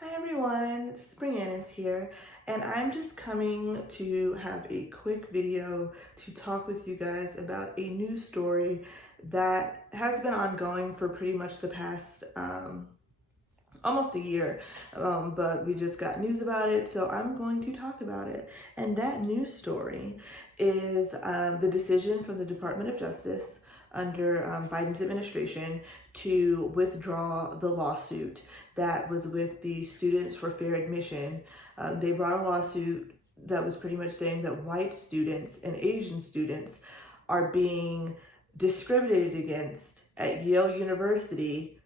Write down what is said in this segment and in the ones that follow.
Hi everyone, this is Briannis here, and I'm just coming to have a quick video to talk with you guys about a news story that has been ongoing for pretty much the past almost a year, but we just got news about it, so I'm going to talk about it. And that news story is the decision from the Department of Justice under Biden's administration to withdraw the lawsuit that was with the Students for Fair Admission. They brought a lawsuit that was pretty much saying that white students and Asian students are being discriminated against at Yale University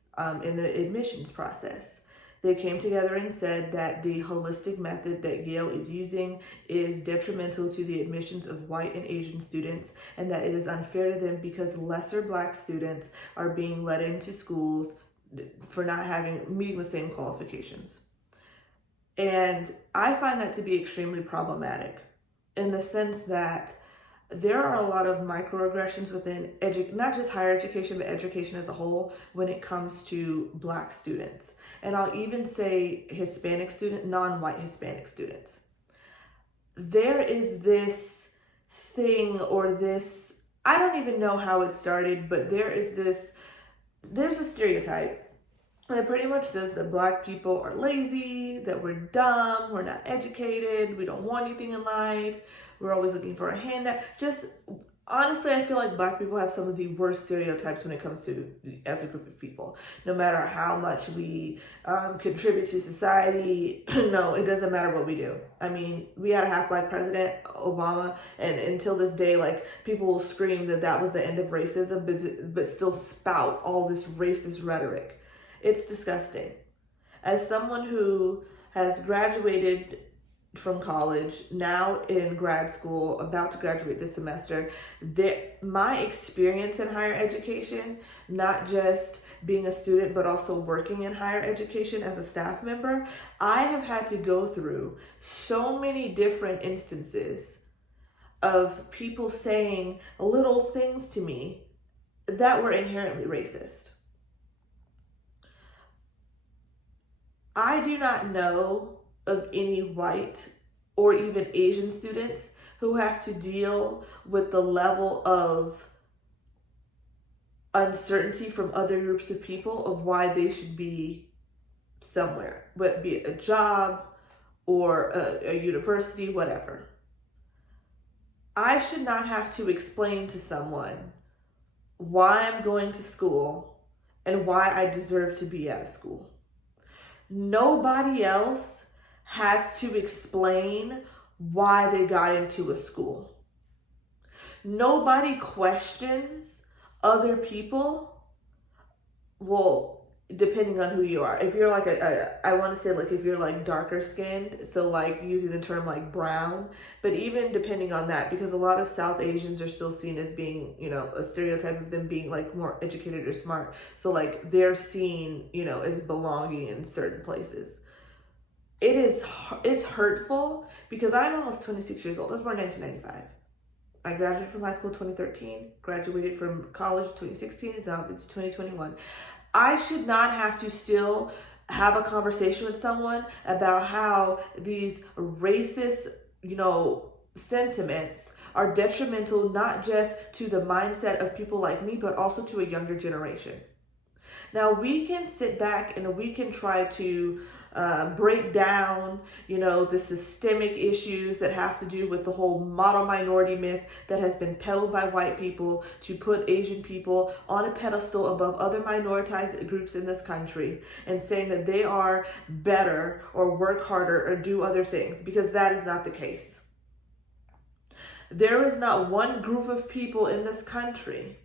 in the admissions process. They came together and said that the holistic method that Yale is using is detrimental to the admissions of white and Asian students, and that it is unfair to them because lesser Black students are being let into schools for not meeting the same qualifications. And I find that to be extremely problematic in the sense that there are a lot of microaggressions within not just higher education, but education as a whole when it comes to Black students. And I'll even say non-white Hispanic students. There is this thing I don't even know how it started, but there's a stereotype that pretty much says that Black people are lazy, that we're dumb, we're not educated, we don't want anything in life, we're always looking for a handout. Just honestly, I feel like Black people have some of the worst stereotypes when it comes to as a group of people. No matter how much we contribute to society, no, it doesn't matter what we do. I mean, we had a half Black president, Obama, and until this day, like, people will scream that was the end of racism, but still spout all this racist rhetoric. It's disgusting. As someone who has graduated from college, now in grad school, about to graduate this semester, my experience in higher education, not just being a student, but also working in higher education as a staff member, I have had to go through so many different instances of people saying little things to me that were inherently racist. I do not know of any white or even Asian students who have to deal with the level of uncertainty from other groups of people of why they should be somewhere, whether it be a job or a university, whatever. I should not have to explain to someone why I'm going to school and why I deserve to be at a school. Nobody else has to explain why they got into a school. Nobody questions other people. Well, depending on who you are. If you're like I want to say, like, if you're like darker skinned, so like using the term like brown, but even depending on that, because a lot of South Asians are still seen as being, a stereotype of them being like more educated or smart. So like they're seen, as belonging in certain places. It's hurtful because I'm almost 26 years old. I was born in 1995. I graduated from high school in 2013, graduated from college in 2016, it's now 2021. I should not have to still have a conversation with someone about how these racist, sentiments are detrimental not just to the mindset of people like me, but also to a younger generation. Now, we can sit back and we can try to break down, the systemic issues that have to do with the whole model minority myth that has been peddled by white people to put Asian people on a pedestal above other minoritized groups in this country and saying that they are better or work harder or do other things, because that is not the case. There is not one group of people in this country,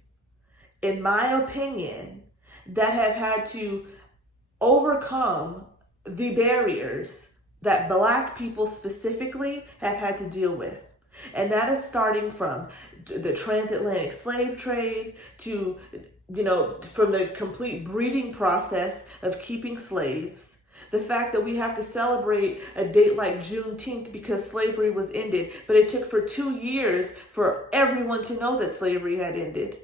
in my opinion, that have had to overcome the barriers that Black people specifically have had to deal with. And that is starting from the transatlantic slave trade to, from the complete breeding process of keeping slaves. The fact that we have to celebrate a date like Juneteenth because slavery was ended, but it took for 2 years for everyone to know that slavery had ended.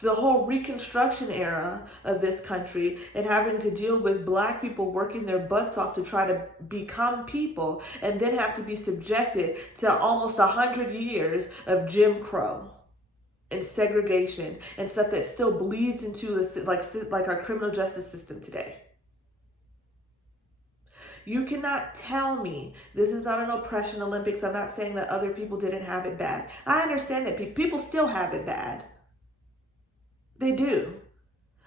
The whole Reconstruction era of this country and having to deal with Black people working their butts off to try to become people and then have to be subjected to almost 100 years of Jim Crow and segregation and stuff that still bleeds into like our criminal justice system today. You cannot tell me this is not an oppression Olympics. I'm not saying that other people didn't have it bad. I understand that people still have it bad. They do.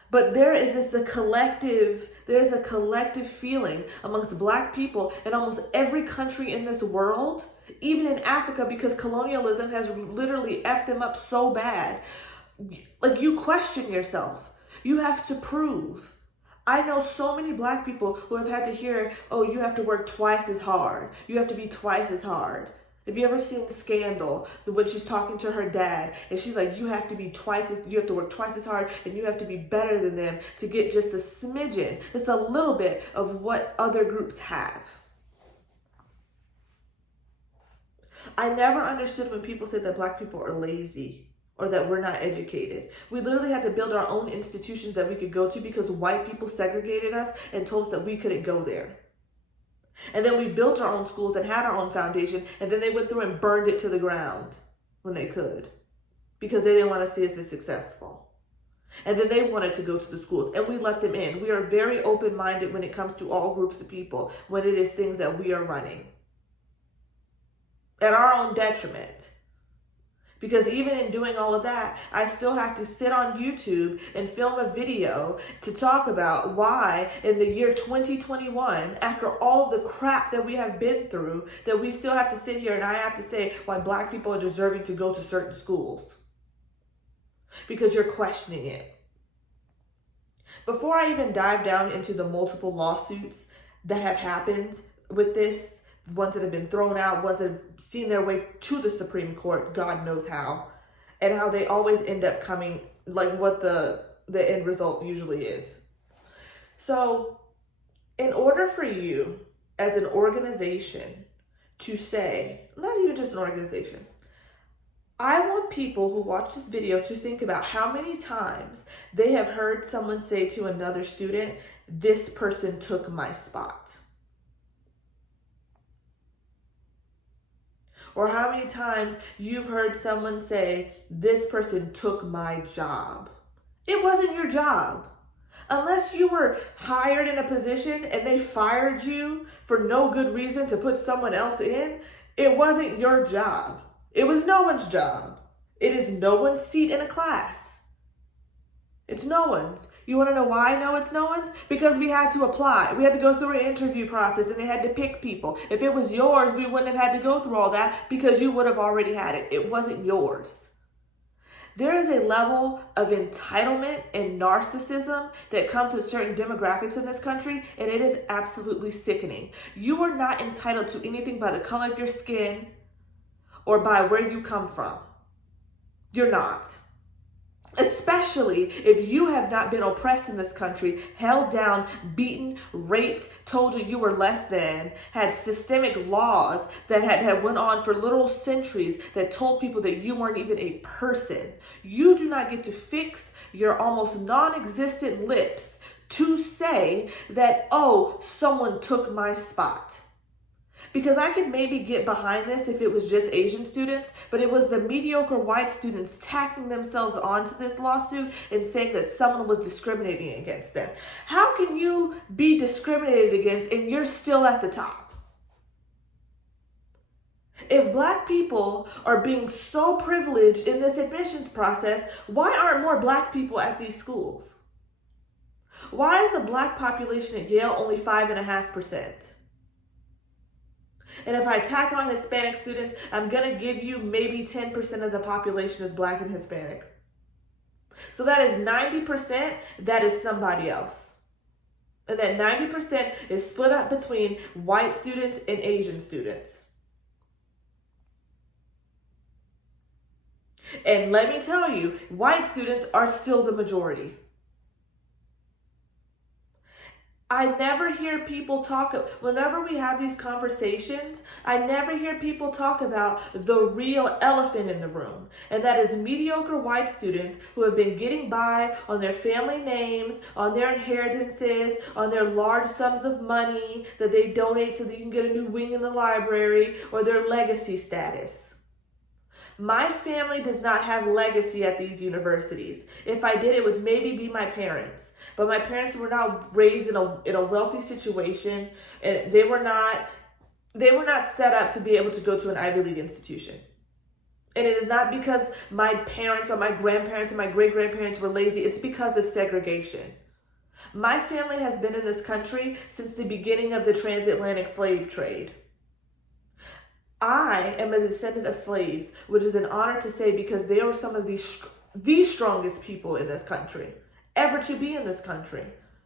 But there's a collective feeling amongst Black people in almost every country in this world, even in Africa, because colonialism has literally effed them up so bad. Like, you question yourself. You have to prove. I know so many Black people who have had to hear, oh, you have to work twice as hard. You have to be twice as hard. Have you ever seen Scandal, when she's talking to her dad and she's like, you have to work twice as hard and you have to be better than them to get just a smidgen, just a little bit of what other groups have. I never understood when people said that Black people are lazy or that we're not educated. We literally had to build our own institutions that we could go to because white people segregated us and told us that we couldn't go there. And then we built our own schools and had our own foundation, and then they went through and burned it to the ground when they could because they didn't want to see us as successful. And then they wanted to go to the schools, and we let them in. We are very open-minded when it comes to all groups of people, when it is things that we are running at our own detriment. Because even in doing all of that, I still have to sit on YouTube and film a video to talk about why in the year 2021, after all of the crap that we have been through, that we still have to sit here and I have to say why Black people are deserving to go to certain schools. Because you're questioning it. Before I even dive down into the multiple lawsuits that have happened with this, ones that have been thrown out, ones that have seen their way to the Supreme Court, God knows how, and how they always end up coming, like what the end result usually is. So, in order for you as an organization to say, not even just an organization, I want people who watch this video to think about how many times they have heard someone say to another student, this person took my spot. Or how many times you've heard someone say, this person took my job. It wasn't your job. Unless you were hired in a position and they fired you for no good reason to put someone else in, it wasn't your job. It was no one's job. It is no one's seat in a class. It's no one's. You want to know why I know it's no one's? Because we had to apply. We had to go through an interview process and they had to pick people. If it was yours, we wouldn't have had to go through all that because you would have already had it. It wasn't yours. There is a level of entitlement and narcissism that comes with certain demographics in this country, and it is absolutely sickening. You are not entitled to anything by the color of your skin or by where you come from. You're not. Especially if you have not been oppressed in this country, held down, beaten, raped, told you were less than, had systemic laws that had went on for literal centuries that told people that you weren't even a person. You do not get to fix your almost non-existent lips to say that, oh, someone took my spot. Because I could maybe get behind this if it was just Asian students, but it was the mediocre white students tacking themselves onto this lawsuit and saying that someone was discriminating against them. How can you be discriminated against and you're still at the top? If Black people are being so privileged in this admissions process, why aren't more Black people at these schools? Why is the Black population at Yale only 5.5%? And if I tack on Hispanic students, I'm going to give you maybe 10% of the population is Black and Hispanic. So that is 90% that is somebody else. And that 90% is split up between white students and Asian students. And let me tell you, white students are still the majority. I never hear people talk, whenever we have these conversations, I never hear people talk about the real elephant in the room. And that is mediocre white students who have been getting by on their family names, on their inheritances, on their large sums of money that they donate so that you can get a new wing in the library, or their legacy status. My family does not have legacy at these universities. If I did, it would maybe be my parents. But my parents were not raised in a wealthy situation, and they were not set up to be able to go to an Ivy League institution. And it is not because my parents or my grandparents or my great-grandparents were lazy. It's because of segregation. My family has been in this country since the beginning of the transatlantic slave trade. I am a descendant of slaves, which is an honor to say because they are some of the strongest people in this country ever to be in this country,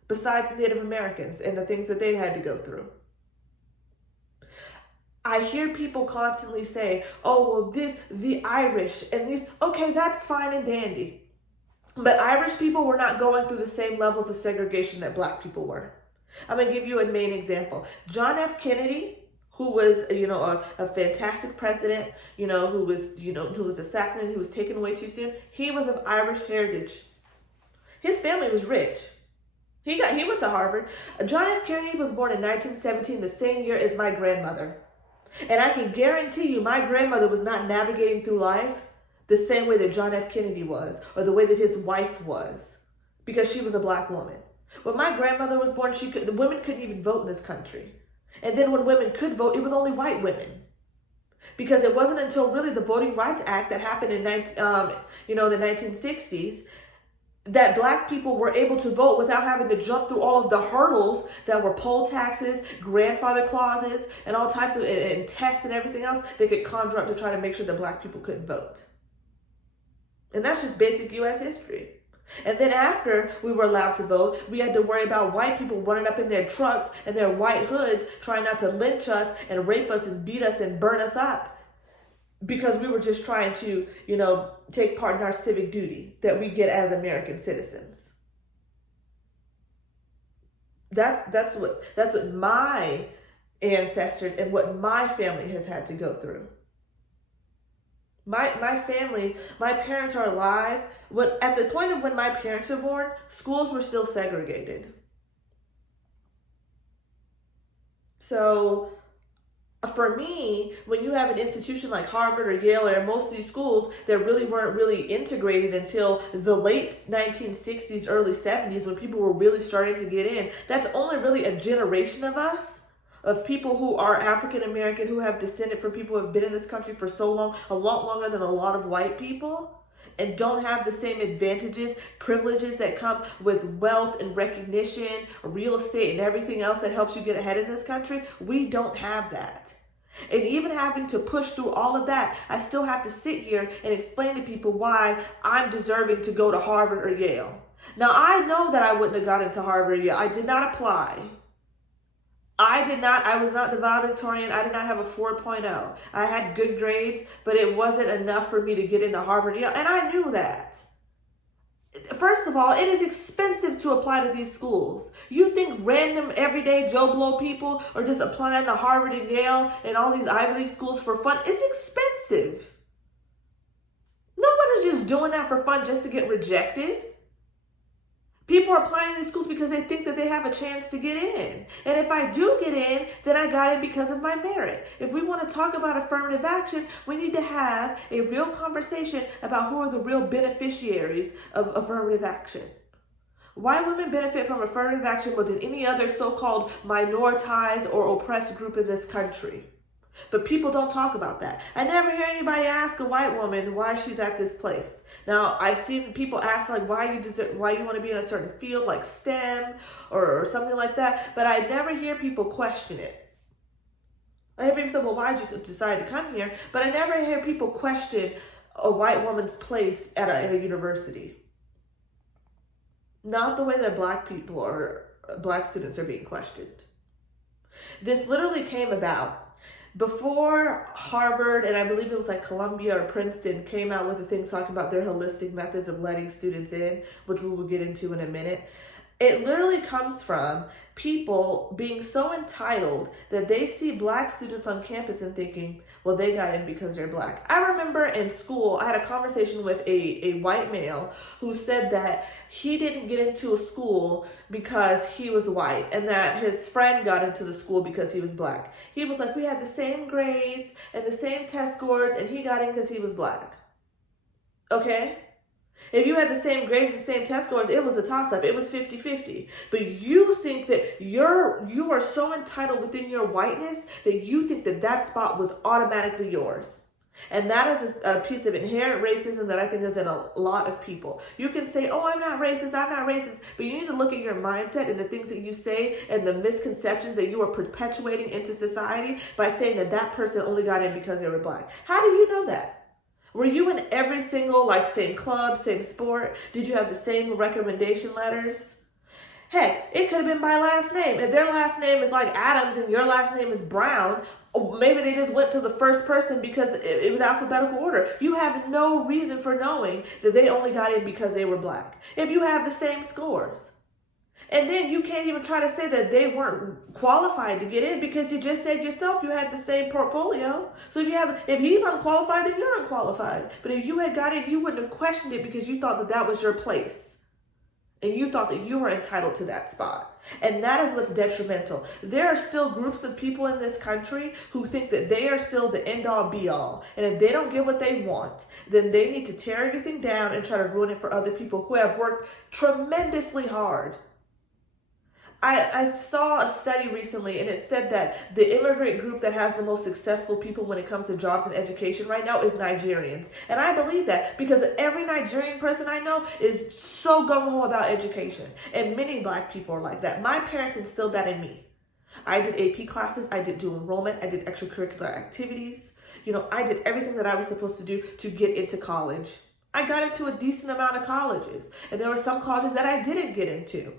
besides Native Americans and the things that they had to go through. I hear people constantly say, oh, well, the Irish and these, okay, that's fine and dandy. But Irish people were not going through the same levels of segregation that Black people were. I'm going to give you a main example. John F. Kennedy, who was, a fantastic president, who was assassinated, who was taken away too soon. He was of Irish heritage. His family was rich. He went to Harvard. John F. Kennedy was born in 1917, the same year as my grandmother. And I can guarantee you my grandmother was not navigating through life the same way that John F. Kennedy was, or the way that his wife was, because she was a Black woman. When my grandmother was born, the women couldn't even vote in this country. And then when women could vote, it was only white women. Because it wasn't until really the Voting Rights Act that happened in the 1960s that Black people were able to vote without having to jump through all of the hurdles that were poll taxes, grandfather clauses, and all types of and tests and everything else they could conjure up to try to make sure that Black people couldn't vote. And that's just basic U.S. history. And then after we were allowed to vote, we had to worry about white people running up in their trucks and their white hoods trying not to lynch us and rape us and beat us and burn us up because we were just trying to, take part in our civic duty that we get as American citizens. That's what my ancestors and what my family has had to go through. My family, my parents are alive. At the point of when my parents were born, schools were still segregated. So for me, when you have an institution like Harvard or Yale or most of these schools that really weren't really integrated until the late 1960s, early 70s, when people were really starting to get in, that's only really a generation of us, of people who are African American, who have descended from people who have been in this country for so long, a lot longer than a lot of white people, and don't have the same advantages, privileges that come with wealth and recognition, real estate, and everything else that helps you get ahead in this country. We don't have that. And even having to push through all of that, I still have to sit here and explain to people why I'm deserving to go to Harvard or Yale. Now, I know that I wouldn't have got into Harvard or Yale. I did not apply. I was not the valedictorian. I did not have a 4.0. I had good grades, but it wasn't enough for me to get into Harvard, Yale, and I knew that. First of all, it is expensive to apply to these schools. You think random, everyday Joe Blow people are just applying to Harvard and Yale and all these Ivy League schools for fun? It's expensive. No one is just doing that for fun just to get rejected. People are applying to these schools because they think that they have a chance to get in. And if I do get in, then I got it because of my merit. If we want to talk about affirmative action, we need to have a real conversation about who are the real beneficiaries of affirmative action. White women benefit from affirmative action more than any other so-called minoritized or oppressed group in this country. But people don't talk about that. I never hear anybody ask a white woman why she's at this place. Now, I've seen people ask why you want to be in a certain field like STEM or something like that, but I never hear people question it. I hear people say, well, why did you decide to come here? But I never hear people question a white woman's place at a university. Not the way that Black people or Black students are being questioned. This literally came about before Harvard, and I believe it was Columbia or Princeton, came out with a thing talking about their holistic methods of letting students in, which we will get into in a minute. It literally comes from people being so entitled that they see black students on campus and thinking, well, they got in because they're black. I remember in school, I had a conversation with a white male who said that he didn't get into a school because he was white and that his friend got into the school because he was black. He was like, we had the same grades and the same test scores and he got in because he was black. Okay? If you had the same grades and same test scores, it was a toss-up. It was 50-50. But you think that you are so entitled within your whiteness that you think that that spot was automatically yours. And that is a piece of inherent racism that I think is in a lot of people. You can say, oh, I'm not racist, but you need to look at your mindset and the things that you say and the misconceptions that you are perpetuating into society by saying that that person only got in because they were black. How do you know that? Were you in every single, same club, same sport? Did you have the same recommendation letters? Heck, it could have been by last name. If their last name is like Adams and your last name is Brown, maybe they just went to the first person because it was alphabetical order. You have no reason for knowing that they only got in because they were black. If you have the same scores. And then you can't even try to say that they weren't qualified to get in because you just said yourself you had the same portfolio. So if he's unqualified, then you're unqualified. But if you had got in, you wouldn't have questioned it because you thought that that was your place. And you thought that you were entitled to that spot. And that is what's detrimental. There are still groups of people in this country who think that they are still the end-all be-all. And if they don't get what they want, then they need to tear everything down and try to ruin it for other people who have worked tremendously hard. I saw a study recently and it said that the immigrant group that has the most successful people when it comes to jobs and education right now is Nigerians. And I believe that because every Nigerian person I know is so gung-ho about education. And many black people are like that. My parents instilled that in me. I did AP classes, I did dual enrollment, I did extracurricular activities. I did everything that I was supposed to do to get into college. I got into a decent amount of colleges. And there were some colleges that I didn't get into.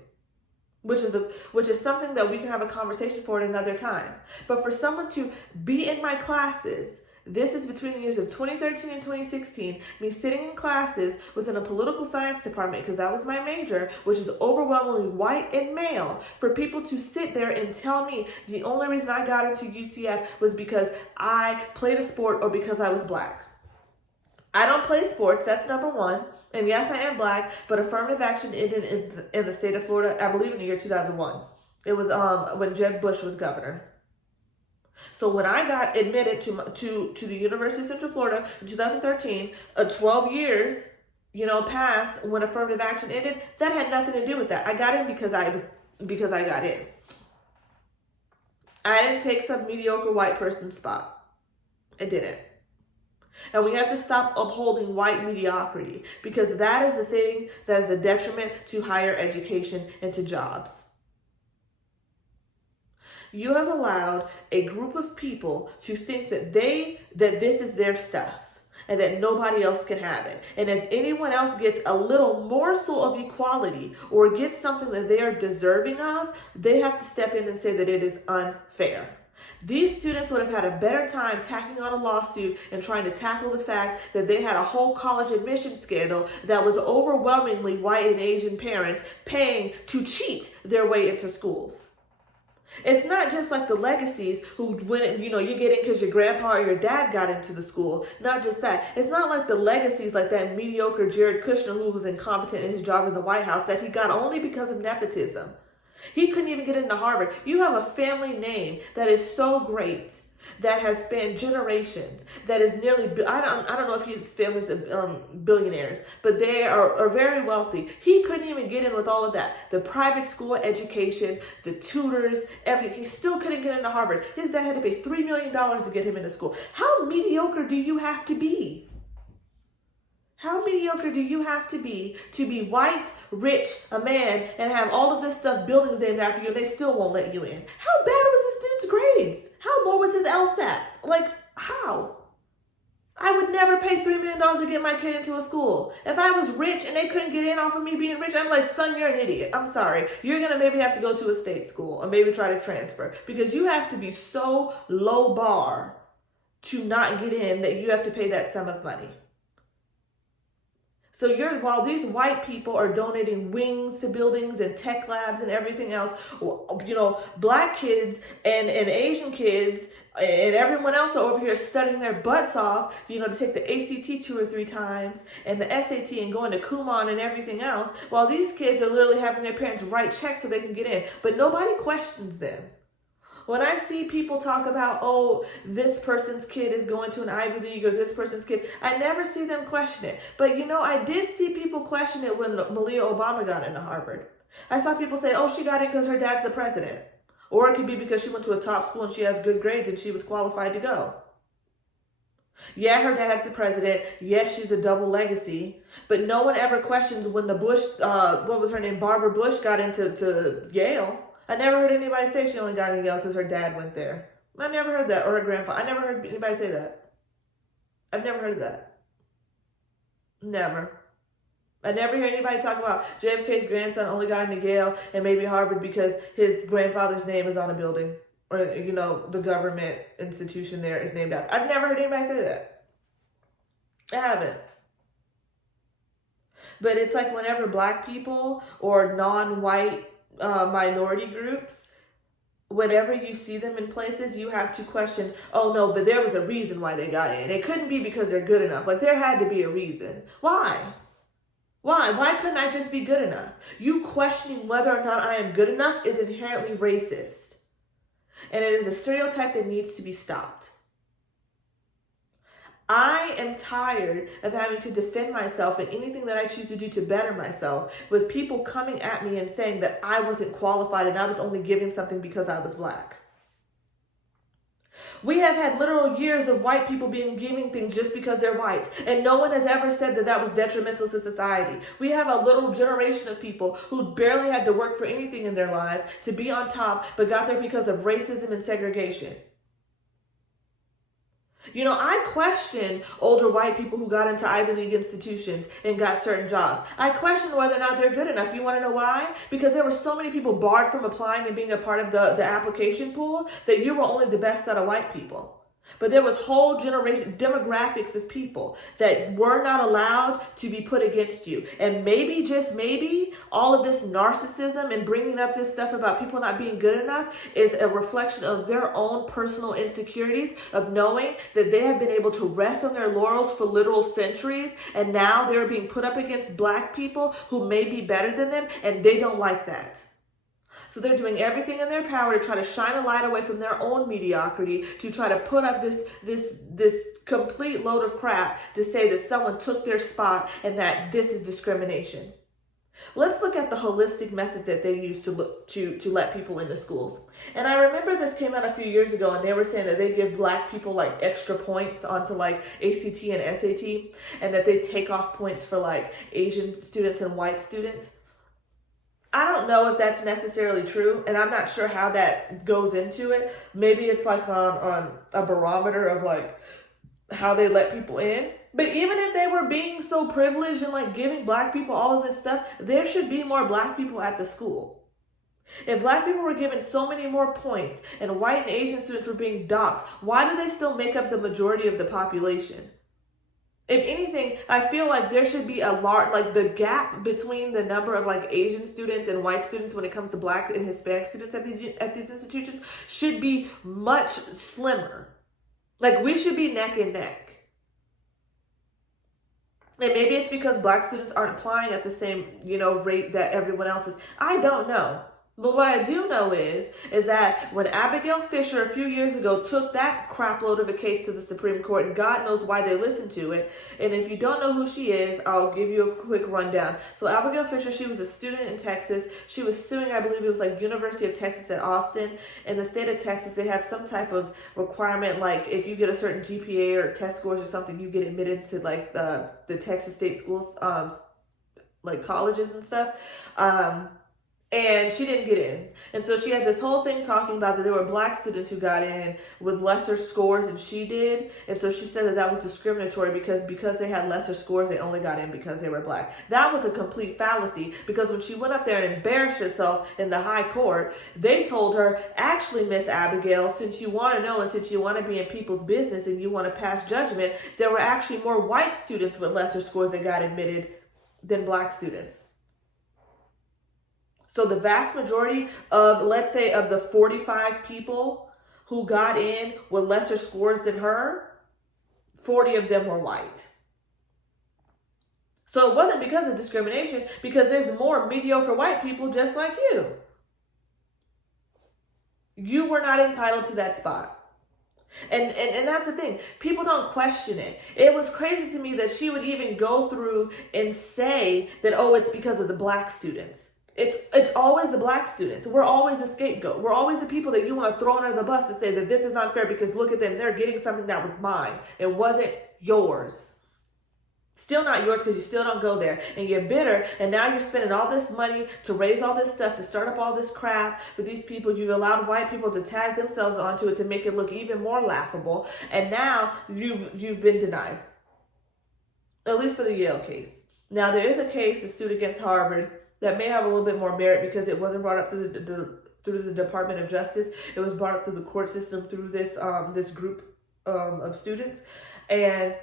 Which is something that we can have a conversation for at another time. But for someone to be in my classes, this is between the years of 2013 and 2016, me sitting in classes within a political science department, because that was my major, which is overwhelmingly white and male, for people to sit there and tell me the only reason I got into UCF was because I played a sport or because I was black. I don't play sports, that's number one. And yes, I am black, but affirmative action ended in the state of Florida, I believe in the year 2001. It was when Jeb Bush was governor. So when I got admitted to the University of Central Florida in 2013, 12 years, passed when affirmative action ended, that had nothing to do with that. I got in because I got in. I didn't take some mediocre white person's spot. I didn't. And we have to stop upholding white mediocrity because that is the thing that is a detriment to higher education and to jobs. You have allowed a group of people to think that this is their stuff and that nobody else can have it. And if anyone else gets a little morsel of equality or gets something that they are deserving of, they have to step in and say that it is unfair. These students would have had a better time tacking on a lawsuit and trying to tackle the fact that they had a whole college admission scandal that was overwhelmingly white and Asian parents paying to cheat their way into schools. It's not just like the legacies who went, you get in because your grandpa or your dad got into the school. Not just that. It's not like the legacies like that mediocre Jared Kushner who was incompetent in his job in the White House that he got only because of nepotism. He couldn't even get into Harvard. You have a family name that is so great, that has spanned generations, that is nearly, I don't know if his family's billionaires, but they are very wealthy. He couldn't even get in with all of that. The private school education, the tutors, everything. He still couldn't get into Harvard. His dad had to pay $3 million to get him into school. How mediocre do you have to be? How mediocre do you have to be white, rich, a man, and have all of this stuff, buildings named after you, and they still won't let you in? How bad was his student's grades? How low was his LSATs? How? I would never pay $3 million to get my kid into a school. If I was rich and they couldn't get in off of me being rich, I'm like, son, you're an idiot. I'm sorry. You're going to maybe have to go to a state school or maybe try to transfer because you have to be so low bar to not get in that you have to pay that sum of money. So while these white people are donating wings to buildings and tech labs and everything else, black kids and Asian kids and everyone else are over here studying their butts off, to take the ACT 2 or 3 times and the SAT and going to Kumon and everything else, while these kids are literally having their parents write checks so they can get in. But nobody questions them. When I see people talk about, oh, this person's kid is going to an Ivy League or this person's kid, I never see them question it. But I did see people question it when Malia Obama got into Harvard. I saw people say, oh, she got in because her dad's the president. Or it could be because she went to a top school and she has good grades and she was qualified to go. Yeah, her dad's the president. Yes, she's a double legacy. But no one ever questions when the Bush, what was her name, Barbara Bush got into Yale. I never heard anybody say she only got into Yale because her dad went there. I never heard that. Or her grandfather. I never heard anybody say that. I've never heard of that. Never. I never hear anybody talk about JFK's grandson only got into Yale and maybe Harvard because his grandfather's name is on a building. Or, the government institution there is named after. I've never heard anybody say that. I haven't. But it's like whenever black people or non-white minority groups, whenever you see them in places, you have to question, oh no, but there was a reason why they got in. It couldn't be because they're good enough. Like there had to be a reason. Why? Why couldn't I just be good enough? You questioning whether or not I am good enough is inherently racist. And it is a stereotype that needs to be stopped. I am tired of having to defend myself in anything that I choose to do to better myself with people coming at me and saying that I wasn't qualified and I was only giving something because I was black. We have had literal years of white people giving things just because they're white. And no one has ever said that that was detrimental to society. We have a literal generation of people who barely had to work for anything in their lives to be on top, but got there because of racism and segregation. I question older white people who got into Ivy League institutions and got certain jobs. I question whether or not they're good enough. You want to know why? Because there were so many people barred from applying and being a part of the application pool that you were only the best out of white people. But there was whole demographics of people that were not allowed to be put against you. And maybe, just maybe, all of this narcissism and bringing up this stuff about people not being good enough is a reflection of their own personal insecurities of knowing that they have been able to rest on their laurels for literal centuries. And now they're being put up against black people who may be better than them. And they don't like that. So they're doing everything in their power to try to shine a light away from their own mediocrity, to try to put up this complete load of crap to say that someone took their spot and that this is discrimination. Let's look at the holistic method that they use to let people into schools. And I remember this came out a few years ago and they were saying that they give black people like extra points onto like ACT and SAT and that they take off points for like Asian students and white students. I don't know if that's necessarily true, and I'm not sure how that goes into it. Maybe it's like on a barometer of like how they let people in. But even if they were being so privileged and like giving black people all of this stuff, there should be more black people at the school. If black people were given so many more points and white and Asian students were being docked, why do they still make up the majority of the population? If anything, I feel like there should be a large, like the gap between the number of like Asian students and white students when it comes to black and Hispanic students at these institutions should be much slimmer. Like we should be neck and neck. And maybe it's because black students aren't applying at the same, rate that everyone else is. I don't know. But what I do know is that when Abigail Fisher a few years ago took that crap load of a case to the Supreme Court, and God knows why they listened to it. And if you don't know who she is, I'll give you a quick rundown. So Abigail Fisher, she was a student in Texas. She was suing, I believe it was like University of Texas at Austin. In the state of Texas, they have some type of requirement, like if you get a certain GPA or test scores or something, you get admitted to like the Texas state schools, like colleges and stuff. And she didn't get in. And so she had this whole thing talking about that there were black students who got in with lesser scores than she did. And so she said that was discriminatory because they had lesser scores, they only got in because they were black. That was a complete fallacy, because when she went up there and embarrassed herself in the high court, they told her, actually, Miss Abigail, since you want to know and since you want to be in people's business and you want to pass judgment, there were actually more white students with lesser scores that got admitted than black students. So the vast majority of, let's say, of the 45 people who got in with lesser scores than her, 40 of them were white. So it wasn't because of discrimination, because there's more mediocre white people just like you. You were not entitled to that spot. And that's the thing. People don't question it. It was crazy to me that she would even go through and say that, oh, it's because of the black students. It's always the black students. We're always the scapegoat. We're always the people that you want to throw under the bus and say that this is unfair because look at them. They're getting something that was mine. It wasn't yours. Still not yours because you still don't go there. And you're bitter. And now you're spending all this money to raise all this stuff, to start up all this crap with these people. You allowed white people to tag themselves onto it to make it look even more laughable. And now you've been denied. At least for the Yale case. Now there is a case, a suit against Harvard, that may have a little bit more merit because it wasn't brought up through the Department of Justice. It was brought up through the court system through this group of students. And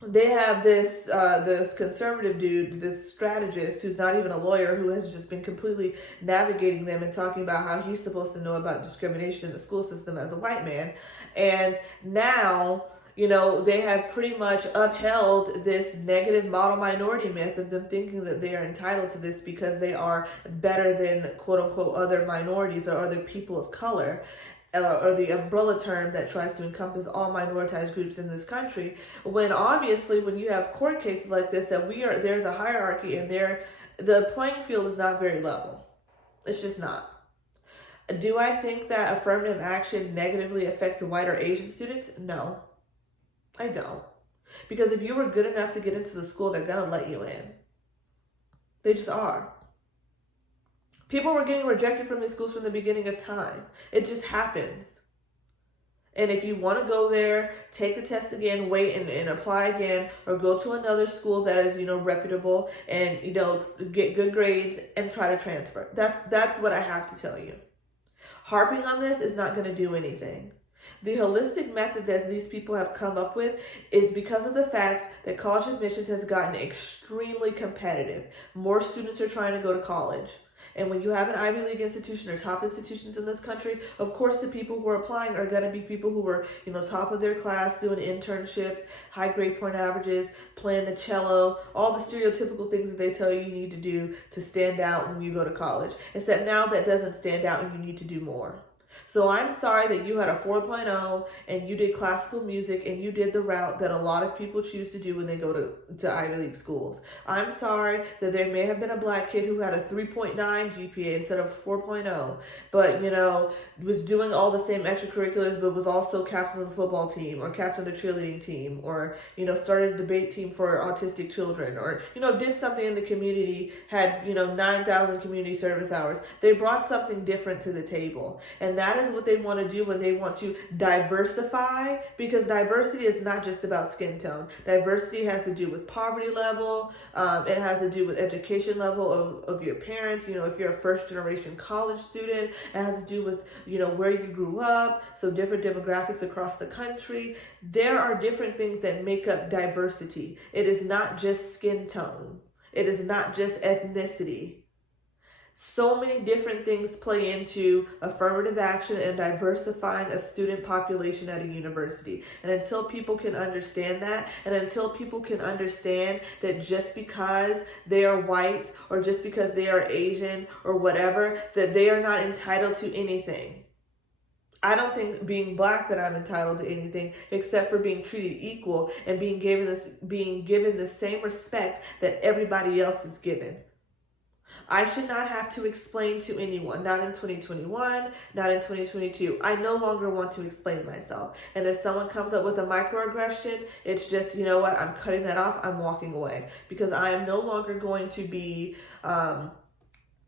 they have this conservative dude, this strategist who's not even a lawyer, who has just been completely navigating them and talking about how he's supposed to know about discrimination in the school system as a white man. And now, they have pretty much upheld this negative model minority myth of them thinking that they are entitled to this because they are better than quote unquote other minorities or other people of color. Or the umbrella term that tries to encompass all minoritized groups in this country, when obviously when you have court cases like this, there's a hierarchy and the playing field is not very level. It's just not. Do I think that affirmative action negatively affects the white or Asian students? No, I don't. Because if you were good enough to get into the school, they're gonna let you in. They just are. People were getting rejected from these schools from the beginning of time. It just happens. And if you want to go there, take the test again, wait and apply again, or go to another school that is, reputable and, get good grades and try to transfer. That's what I have to tell you. Harping on this is not going to do anything. The holistic method that these people have come up with is because of the fact that college admissions has gotten extremely competitive. More students are trying to go to college. And when you have an Ivy League institution or top institutions in this country, of course, the people who are applying are going to be people who are, top of their class, doing internships, high grade point averages, playing the cello, all the stereotypical things that they tell you need to do to stand out when you go to college. Except now that doesn't stand out and you need to do more. So I'm sorry that you had a 4.0 and you did classical music and you did the route that a lot of people choose to do when they go to Ivy League schools. I'm sorry that there may have been a black kid who had a 3.9 GPA instead of 4.0, but, was doing all the same extracurriculars, but was also captain of the football team or captain of the cheerleading team or, started a debate team for autistic children or, did something in the community, had, 9,000 community service hours. They brought something different to the table. And that is what they want to do when they want to diversify, because diversity is not just about skin tone. Diversity has to do with poverty level. It has to do with education level of your parents. If you're a first generation college student, it has to do with, where you grew up. So different demographics across the country. There are different things that make up diversity. It is not just skin tone. It is not just ethnicity. So many different things play into affirmative action and diversifying a student population at a university. And until people can understand that, and until people can understand that just because they are white or just because they are Asian or whatever, that they are not entitled to anything. I don't think being black that I'm entitled to anything except for being treated equal and being given the same respect that everybody else is given. I should not have to explain to anyone, not in 2021, not in 2022. I no longer want to explain myself. And if someone comes up with a microaggression, it's just, I'm cutting that off. I'm walking away because I am no longer going to be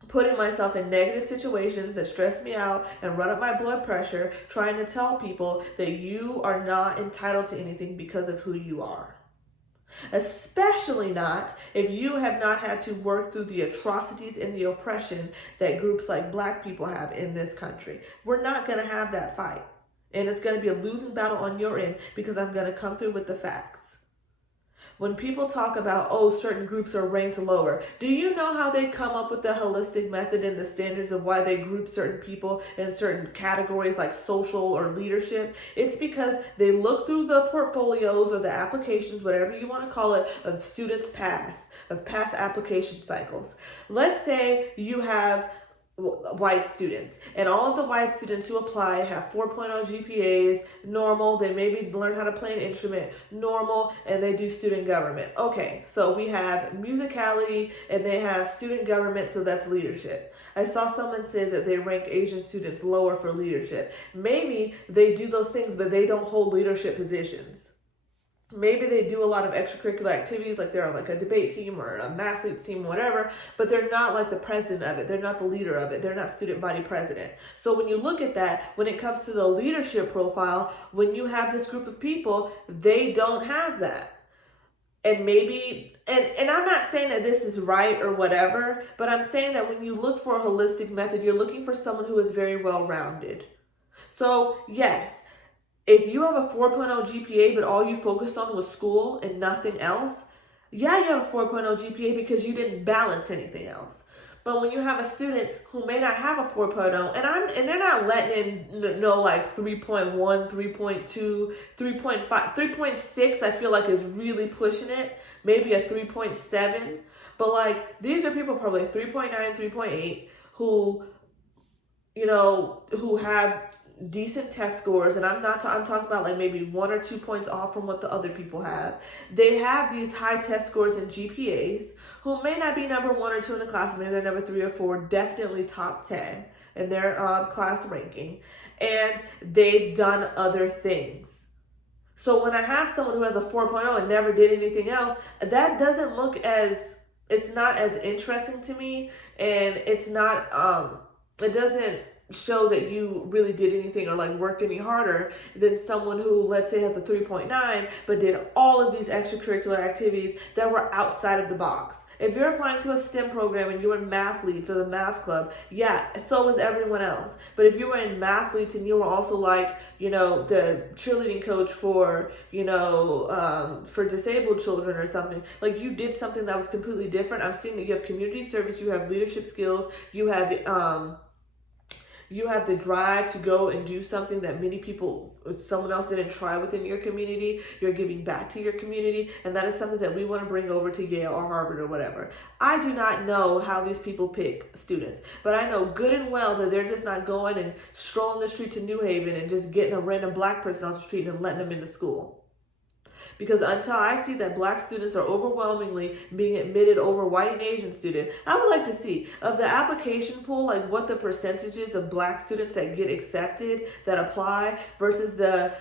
putting myself in negative situations that stress me out and run up my blood pressure, trying to tell people that you are not entitled to anything because of who you are. Especially not if you have not had to work through the atrocities and the oppression that groups like black people have in this country. We're not going to have that fight. And it's going to be a losing battle on your end because I'm going to come through with the facts. when people talk about, oh, certain groups are ranked lower, do you know how they come up with the holistic method and the standards of why they group certain people in certain categories like social or leadership? It's because they look through the portfolios or the applications, whatever you want to call it, of students past application cycles. Let's say you have white students, and all of the white students who apply have 4.0 GPAs, normal. They maybe learn how to play an instrument, normal, and they do student government. Okay, so we have musicality and they have student government, so that's leadership. I saw someone say that they rank Asian students lower for leadership. Maybe they do those things, but they don't hold leadership positions. Maybe they do a lot of extracurricular activities, like they're on like a debate team or a mathlete team, whatever, but they're not like the president of it. They're not the leader of it. They're not student body president. So when you look at that, when it comes to the leadership profile, when you have this group of people, they don't have that. And maybe, and I'm not saying that this is right or whatever, but I'm saying that when you look for a holistic method, you're looking for someone who is very well-rounded. So yes, if you have a 4.0 GPA, but all you focused on was school and nothing else, yeah, you have a 4.0 GPA because you didn't balance anything else. But when you have a student who may not have a 4.0, and they're not letting in like 3.1, 3.2, 3.5, 3.6, I feel like is really pushing it. Maybe a 3.7. But like, these are people probably 3.9, 3.8 who, who have decent test scores, and I'm talking about like maybe 1 or 2 points off from what the other people have. They have these high test scores and GPAs, who may not be number 1 or 2 in the class, maybe they're number 3 or 4, definitely top 10 in their class ranking, and they've done other things. So when I have someone who has a 4.0 and never did anything else, that doesn't look as, it's not as interesting to me, and it's not, it doesn't show that you really did anything or like worked any harder than someone who, let's say, has a 3.9 but did all of these extracurricular activities that were outside of the box. If you're applying to a STEM program and you were in Mathletes or the math club, yeah, so was everyone else. But if you were in Mathletes and you were also like, the cheerleading coach for, for disabled children or something, like you did something that was completely different. I'm seeing that you have community service, you have leadership skills, you have the drive to go and do something that someone else didn't try within your community. You're giving back to your community, and that is something that we want to bring over to Yale or Harvard or whatever. I do not know how these people pick students, but I know good and well that they're just not going and strolling the street to New Haven and just getting a random black person off the street and letting them into school. Because until I see that black students are overwhelmingly being admitted over white and Asian students, I would like to see of the application pool, like what the percentages of black students that get accepted, that apply, versus the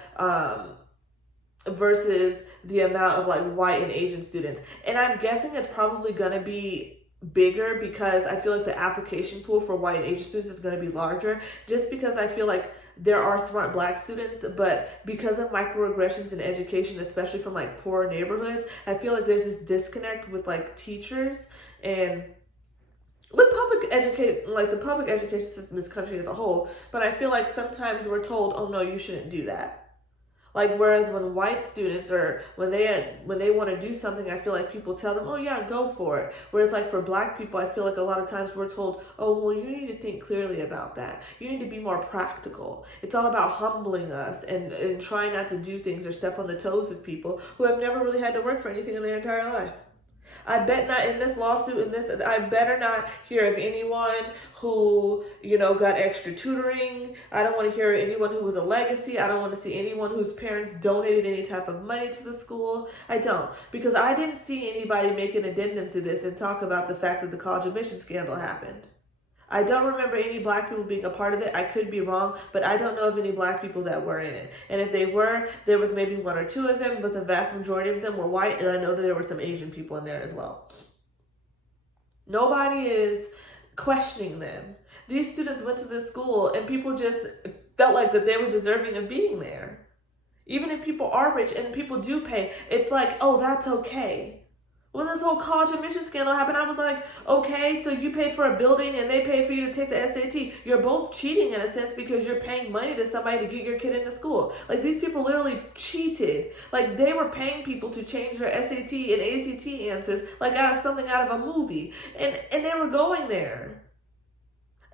amount of like white and Asian students. And I'm guessing it's probably going to be bigger because I feel like the application pool for white and Asian students is going to be larger, just because I feel like there are smart black students, but because of microaggressions in education, especially from like poor neighborhoods, I feel like there's this disconnect with like teachers and with the public education system in this country as a whole. But I feel like sometimes we're told, oh no, you shouldn't do that. Like, whereas when white students or when they want to do something, I feel like people tell them, oh yeah, go for it. Whereas like for black people, I feel like a lot of times we're told, oh, well, you need to think clearly about that. You need to be more practical. It's all about humbling us and trying not to do things or step on the toes of people who have never really had to work for anything in their entire life. I bet not in this lawsuit, I better not hear of anyone who, got extra tutoring. I don't want to hear anyone who was a legacy. I don't want to see anyone whose parents donated any type of money to the school. I don't, because I didn't see anybody make an addendum to this and talk about the fact that the college admission scandal happened. I don't remember any black people being a part of it. I could be wrong, but I don't know of any black people that were in it. And if they were, there was maybe 1 or 2 of them, but the vast majority of them were white, and I know that there were some Asian people in there as well. Nobody is questioning them. These students went to this school, and people just felt like that they were deserving of being there. Even if people are rich and people do pay, it's like, oh, that's okay. When this whole college admission scandal happened, I was like, okay, so you paid for a building and they paid for you to take the SAT. You're both cheating in a sense because you're paying money to somebody to get your kid into school. Like, these people literally cheated. Like, they were paying people to change their SAT and ACT answers like something out of a movie. And they were going there.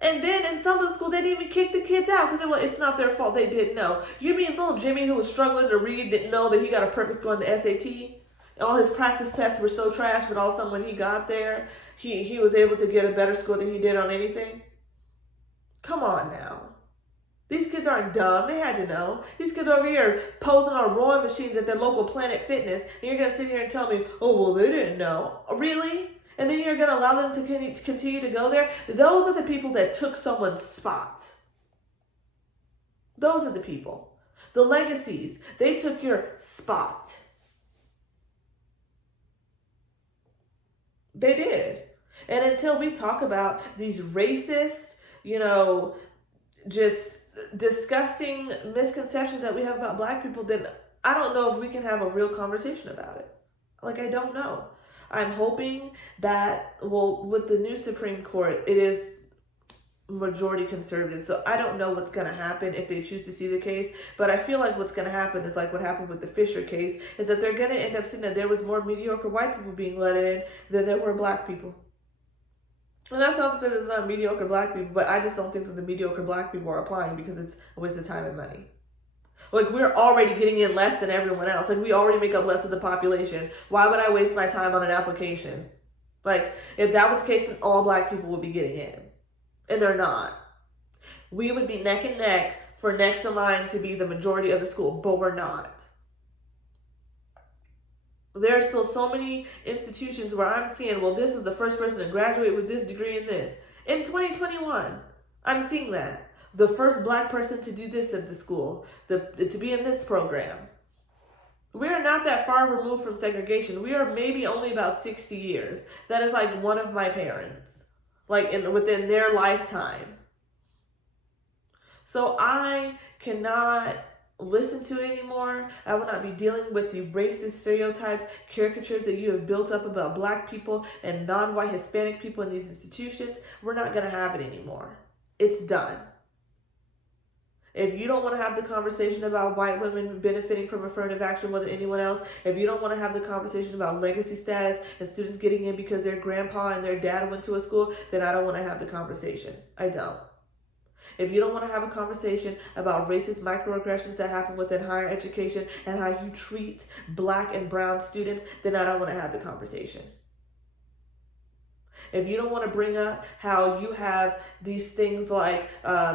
And then in some of the schools, they didn't even kick the kids out because it's not their fault. They didn't know. You mean little Jimmy, who was struggling to read, didn't know that he got a perfect score on the SAT? All his practice tests were so trash, but all of a sudden when he got there, he was able to get a better score than he did on anything? Come on now. These kids aren't dumb. They had to know. These kids over here posing on rowing machines at their local Planet Fitness, and you're going to sit here and tell me, oh, well, they didn't know. Really? And then you're going to allow them to continue to go there? Those are the people that took someone's spot. Those are the people. The legacies. They took your spot. They did. And until we talk about these racist, just disgusting misconceptions that we have about Black people, then I don't know if we can have a real conversation about it. Like, I don't know. I'm hoping that, with the new Supreme Court, it is majority conservative. So I don't know what's going to happen if they choose to see the case. But I feel like what's going to happen is like what happened with the Fisher case, is that they're going to end up seeing that there was more mediocre white people being let in than there were Black people. And that's not to say there's not mediocre Black people, but I just don't think that the mediocre Black people are applying because it's a waste of time and money. Like, we're already getting in less than everyone else. Like, we already make up less of the population. Why would I waste my time on an application? Like, if that was the case, then all Black people would be getting in. And they're not. We would be neck and neck for next in line to be the majority of the school, but we're not. There are still so many institutions where I'm seeing, this was the first person to graduate with this degree in this. In 2021, I'm seeing that. The first Black person to do this at the school, to be in this program. We are not that far removed from segregation. We are maybe only about 60 years. That is like one of my parents. Like within their lifetime. So I cannot listen to it anymore. I will not be dealing with the racist stereotypes, caricatures that you have built up about Black people and non-white Hispanic people in these institutions. We're not going to have it anymore. It's done. If you don't want to have the conversation about white women benefiting from affirmative action more than anyone else, if you don't want to have the conversation about legacy status and students getting in because their grandpa and their dad went to a school, then I don't want to have the conversation. I don't. If you don't want to have a conversation about racist microaggressions that happen within higher education and how you treat Black and brown students, then I don't want to have the conversation. If you don't want to bring up how you have these things like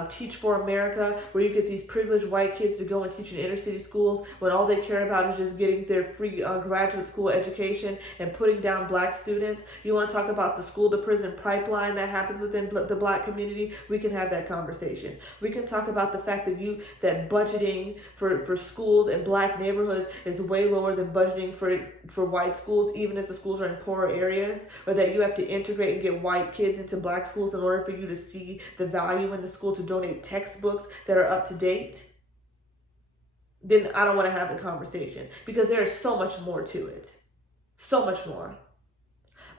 Teach for America, where you get these privileged white kids to go and teach in inner city schools when all they care about is just getting their free graduate school education and putting down Black students. You want to talk about the school to prison pipeline that happens within the Black community? We can have that conversation. We can talk about the fact that budgeting for schools in Black neighborhoods is way lower than budgeting for white schools, even if the schools are in poorer areas, or that you have to integrate and get white kids into Black schools in order for you to see the value in the school to donate textbooks that are up to date. Then I don't want to have the conversation because there is so much more to it. So much more.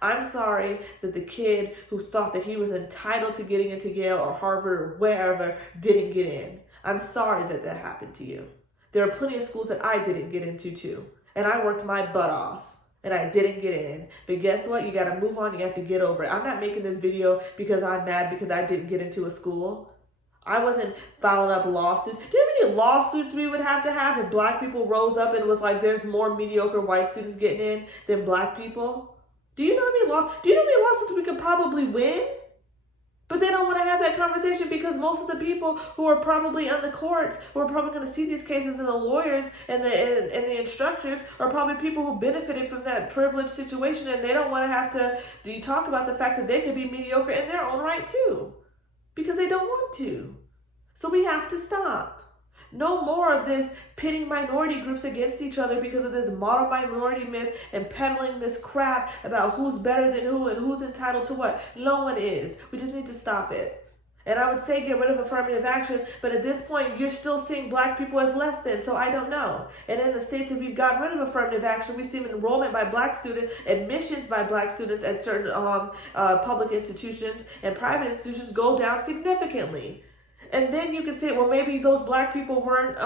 I'm sorry that the kid who thought that he was entitled to getting into Yale or Harvard or wherever didn't get in. I'm sorry that happened to you. There are plenty of schools that I didn't get into too. And I worked my butt off. And I didn't get in. But guess what? You got to move on. You have to get over it. I'm not making this video because I'm mad because I didn't get into a school. I wasn't filing up lawsuits. Do you know how many lawsuits we would have to have if Black people rose up and was like, there's more mediocre white students getting in than Black people? Do you know how many lawsuits we could probably win? But they don't want to have that conversation because most of the people who are probably on the courts, who are probably going to see these cases, and the lawyers and the instructors are probably people who benefited from that privileged situation, and they don't want to have to talk about the fact that they could be mediocre in their own right too, because they don't want to. So we have to stop. No more of this pitting minority groups against each other because of this model minority myth and peddling this crap about who's better than who and who's entitled to what. No one is. We just need to stop it. And I would say get rid of affirmative action, but at this point, you're still seeing black people as less than, so I don't know. And in the states, if we've gotten rid of affirmative action, we see enrollment by black students, admissions by black students at certain public institutions and private institutions go down significantly. And then you can say, well, maybe those black people weren't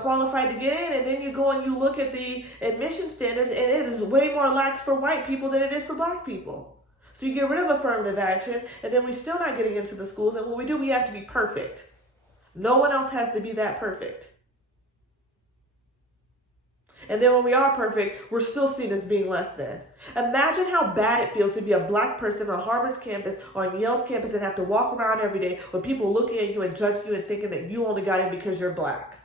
qualified to get in, and then you go and you look at the admission standards, and it is way more lax for white people than it is for black people. So you get rid of affirmative action, and then we're still not getting into the schools, and when we do, we have to be perfect. No one else has to be that perfect. And then when we are perfect, we're still seen as being less than. Imagine how bad it feels to be a black person on Harvard's campus or on Yale's campus and have to walk around every day with people looking at you and judging you and thinking that you only got in because you're black.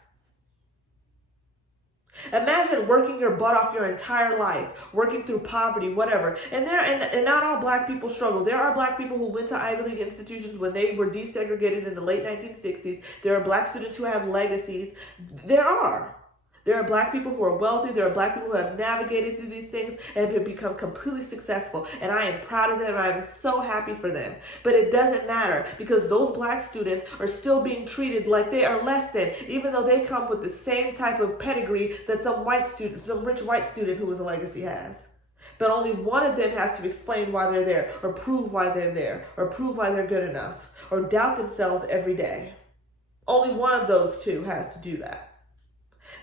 Imagine working your butt off your entire life, working through poverty, whatever. And not all black people struggle. There are black people who went to Ivy League institutions when they were desegregated in the late 1960s. There are black students who have legacies. There are black people who are wealthy. There are black people who have navigated through these things and have become completely successful. And I am proud of them. I am so happy for them. But it doesn't matter because those black students are still being treated like they are less than, even though they come with the same type of pedigree that some rich white student who was a legacy has. But only one of them has to explain why they're there, or prove why they're there, or prove why they're good enough, or doubt themselves every day. Only one of those two has to do that.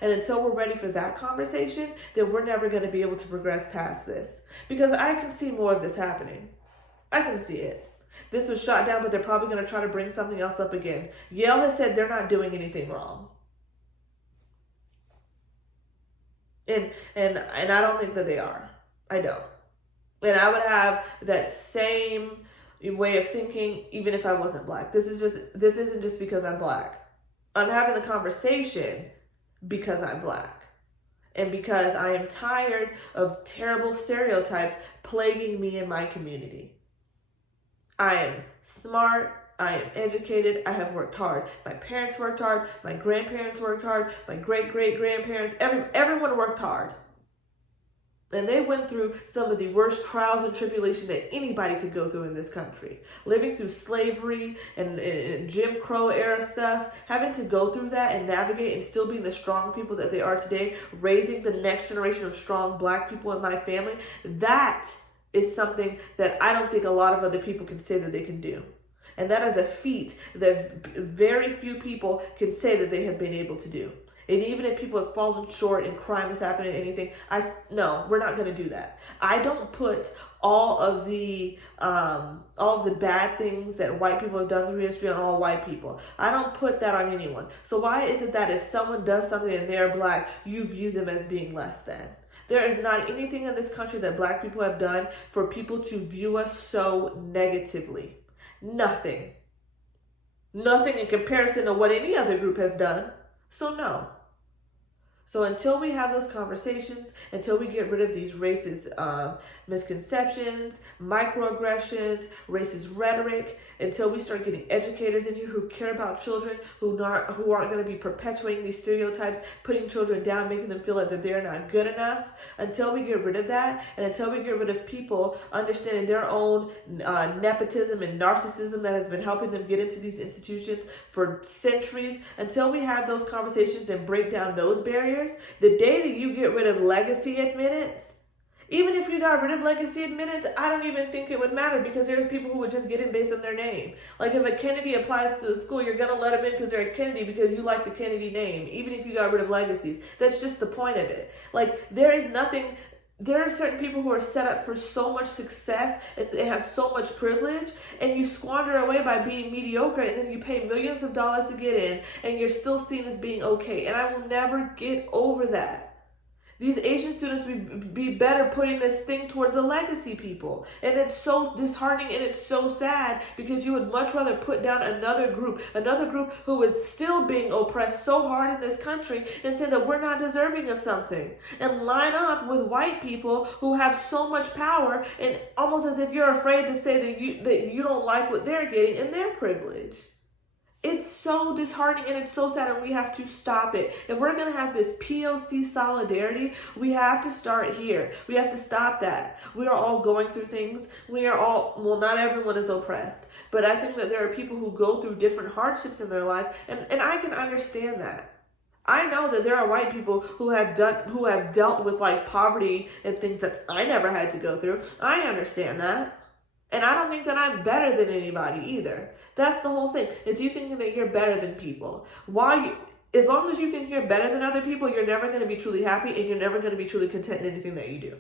And until we're ready for that conversation, then we're never going to be able to progress past this. Because I can see more of this happening. I can see it. This was shot down, but they're probably going to try to bring something else up again. Yale has said they're not doing anything wrong. And I don't think that they are. I don't. And I would have that same way of thinking even if I wasn't black. This isn't just because I'm black. I'm having the conversation because I'm black and because I am tired of terrible stereotypes plaguing me in my community. I am smart. I am educated. I have worked hard. My parents worked hard. My grandparents worked hard. My great-great-grandparents, everyone worked hard. And they went through some of the worst trials and tribulations that anybody could go through in this country. Living through slavery and Jim Crow era stuff, having to go through that and navigate and still being the strong people that they are today, raising the next generation of strong black people in my family, that is something that I don't think a lot of other people can say that they can do. And that is a feat that very few people can say that they have been able to do. And even if people have fallen short and crime has happened and anything, no, we're not going to do that. I don't put all of the bad things that white people have done through history on all white people. I don't put that on anyone. So why is it that if someone does something and they're black, you view them as being less than? There is not anything in this country that black people have done for people to view us so negatively. Nothing. Nothing in comparison to what any other group has done. So no. So until we have those conversations, until we get rid of these racist misconceptions, microaggressions, racist rhetoric, until we start getting educators in here who care about children, who aren't going to be perpetuating these stereotypes, putting children down, making them feel like that they're not good enough, until we get rid of that, and until we get rid of people understanding their own nepotism and narcissism that has been helping them get into these institutions for centuries, until we have those conversations and break down those barriers, the day that you get rid of legacy admittance, even if you got rid of legacy admittance, I don't even think it would matter because there's people who would just get in based on their name. Like if a Kennedy applies to the school, you're going to let them in because they're a Kennedy because you like the Kennedy name, even if you got rid of legacies. That's just the point of it. Like there are certain people who are set up for so much success and they have so much privilege, and you squander away by being mediocre, and then you pay millions of dollars to get in and you're still seen as being okay. And I will never get over that. These Asian students would be better putting this thing towards the legacy people. And it's so disheartening and it's so sad because you would much rather put down another group who is still being oppressed so hard in this country and say that we're not deserving of something. And line up with white people who have so much power, and almost as if you're afraid to say that you don't like what they're getting in their privilege. It's so disheartening and it's so sad, and we have to stop it. If we're going to have this POC solidarity, we have to start here. We have to stop that. We are all going through things. Not everyone is oppressed. But I think that there are people who go through different hardships in their lives, and I can understand that. I know that there are white people who have dealt with like poverty and things that I never had to go through. I understand that. And I don't think that I'm better than anybody either. That's the whole thing. It's you thinking that you're better than people. As long as you think you're better than other people, you're never going to be truly happy, and you're never going to be truly content in anything that you do.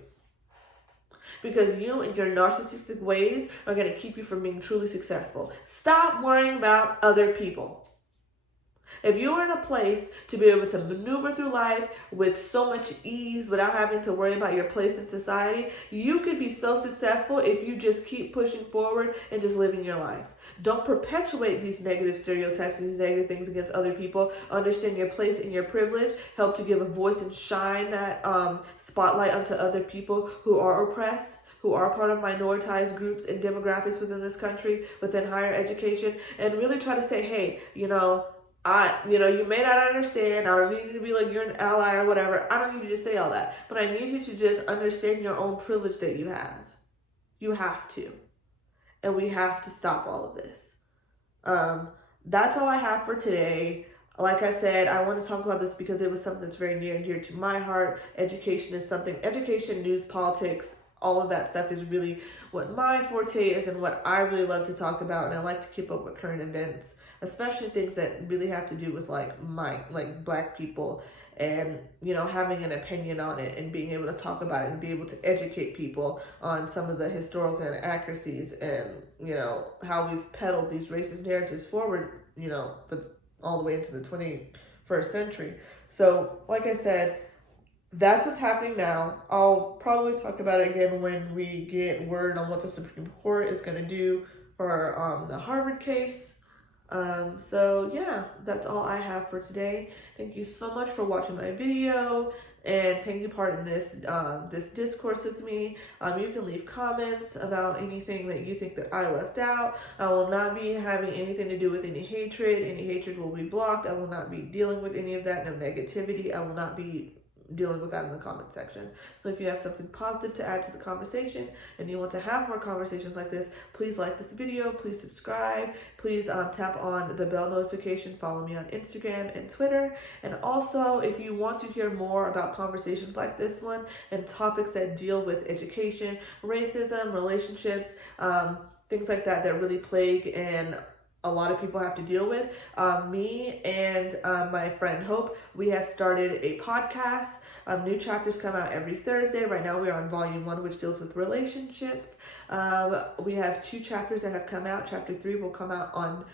Because you and your narcissistic ways are going to keep you from being truly successful. Stop worrying about other people. If you are in a place to be able to maneuver through life with so much ease without having to worry about your place in society, you could be so successful if you just keep pushing forward and just living your life. Don't perpetuate these negative stereotypes and these negative things against other people. Understand your place and your privilege. Help to give a voice and shine that spotlight onto other people who are oppressed, who are part of minoritized groups and demographics within this country, within higher education, and really try to say, hey, you may not understand. I don't need you to be like you're an ally or whatever. I don't need you to say all that. But I need you to just understand your own privilege that you have. You have to. And we have to stop all of this. That's all I have for today. Like I said, I want to talk about this because it was something that's very near and dear to my heart. Education, news, politics, all of that stuff is really what my forte is and what I really love to talk about. And I like to keep up with current events, especially things that really have to do with like Black people, and having an opinion on it and being able to talk about it and be able to educate people on some of the historical inaccuracies and how we've peddled these racist narratives forward for all the way into the 21st century. So like I said, that's what's happening now. I'll probably talk about it again when we get word on what the Supreme Court is going to do for the Harvard case. So yeah, that's all I have for today. Thank you so much for watching my video and taking part in this this discourse with me. You can leave comments about anything that you think that I left out. I will not be having anything to do with any hatred. Any hatred will be blocked. I will not be dealing with any of that. No negativity. I will not be dealing with that in the comment section. So if you have something positive to add to the conversation and you want to have more conversations like this, please like this video, please subscribe, please tap on the bell notification, follow me on Instagram and Twitter. And also, if you want to hear more about conversations like this one and topics that deal with education, racism, relationships, things like that really plague and a lot of people have to deal with. Me and my friend Hope, we have started a podcast. New chapters come out every Thursday. Right now we're on volume 1, which deals with relationships. We have 2 chapters that have come out. Chapter 3 will come out on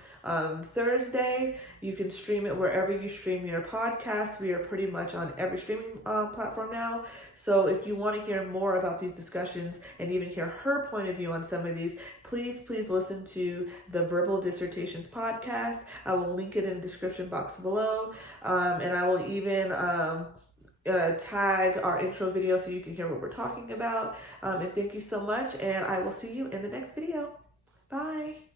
Thursday. You can stream it wherever you stream your podcasts. We are pretty much on every streaming platform now. So if you want to hear more about these discussions and even hear her point of view on some of these, please listen to the Verbal Dissertations podcast. I will link it in the description box below. And I will even tag our intro video so you can hear what we're talking about. And thank you so much. And I will see you in the next video. Bye.